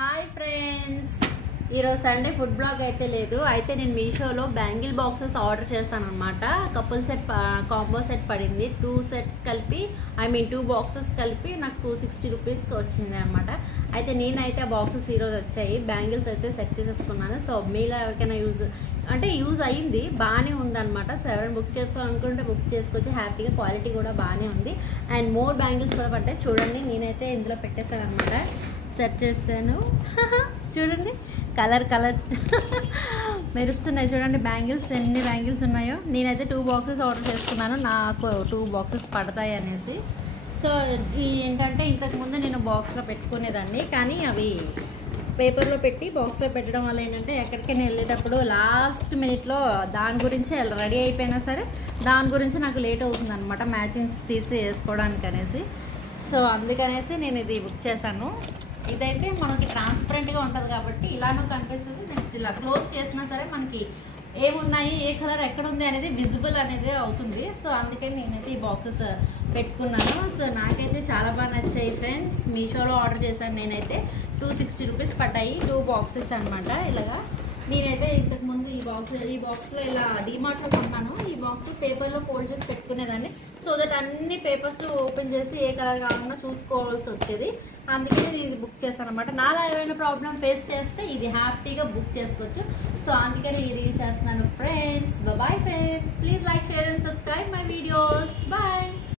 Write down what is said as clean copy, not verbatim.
Hi friends, ఈరోజు Sunday food blog అయితే లేదు. అయితే నేను మీషోలో బ్యాంగిల్ బాక్సెస్ ఆర్డర్ చేస్తాను అనమాట. కపుల్ సెట్ కాంబో సెట్ పడింది. 2 సెట్స్ కలిపి 2 బాక్సెస్ కలిపి నాకు 260 రూపీస్కి వచ్చింది అనమాట. అయితే నేనైతే ఆ బాక్సెస్ ఈరోజు వచ్చాయి. బ్యాంగిల్స్ అయితే సెట్ చేసేసుకున్నాను. సో మీలో ఎవరికైనా యూజ్ అయ్యింది, బాగానే ఉందన్నమాట. సో ఎవరైనా బుక్ చేసుకోవాలనుకుంటే బుక్ చేసుకోవచ్చు హ్యాపీగా. క్వాలిటీ కూడా బాగానే ఉంది. అండ్ మోర్ బ్యాంగిల్స్ కూడా పడ్డాయి. చూడండి, నేనైతే ఇందులో పెట్టేశాను అనమాట. సెట్ చేశాను. చూడండి, కలర్ మెరుస్తున్నాయి. చూడండి బ్యాంగిల్స్, ఎన్ని బ్యాంగిల్స్ ఉన్నాయో. నేనైతే 2 బాక్సెస్ ఆర్డర్ చేసుకున్నాను, నాకు 2 బాక్సెస్ పడతాయి అనేసి. సో ఏంటంటే ఇంతకుముందు నేను బాక్స్లో పెట్టుకునేదాన్ని, కానీ అవి పేపర్లో పెట్టి బాక్స్లో పెట్టడం వల్ల ఏంటంటే ఎక్కడికైనా వెళ్ళేటప్పుడు లాస్ట్ మినిట్లో దాని గురించి రెడీ అయిపోయినా సరే దాని గురించి నాకు లేట్ అవుతుంది అనమాట, మ్యాచింగ్స్ తీసి వేసుకోవడానికి అనేసి. సో అందుకనేసి నేను ఇది బుక్ చేశాను. ఇదైతే మనకి ట్రాన్స్పరెంట్గా ఉంటుంది కాబట్టి ఇలానూ కనిపిస్తుంది. నెక్స్ట్ ఇలా క్లోజ్ చేసినా సరే మనకి ఏమున్నాయి, ఏ కలర్ ఎక్కడ ఉంది అనేది విజిబుల్ అనేది అవుతుంది. సో అందుకని నేనైతే ఈ బాక్సెస్ పెట్టుకున్నాను. సో నాకైతే చాలా బాగా నచ్చాయి ఫ్రెండ్స్. మీషోలో ఆర్డర్ చేశాను నేనైతే. 260 రూపీస్ పడ్డాయి 2 బాక్సెస్ అనమాట. ఇలాగా నేనైతే ఇంతకుముందు ఈ బాక్స్లో ఇలా డీమార్ట్లో కొన్నాను. ఈ బాక్స్ పేపర్లో ఫోల్డ్ చేసి పెట్టుకునేదాన్ని. సో దట్ అన్ని పేపర్స్ ఓపెన్ చేసి ఏ కలర్ కావాలన్నా చూసుకోవాల్సి వచ్చేది. అందుకని నేను ఇది బుక్ చేస్తాను అనమాట. నాలా ఏమైనా ప్రాబ్లం ఫేస్ చేస్తే ఇది హ్యాపీగా బుక్ చేసుకోవచ్చు. సో అందుకని ఇది చేస్తున్నాను friends. Bye friends, please like, share and subscribe my videos. Bye.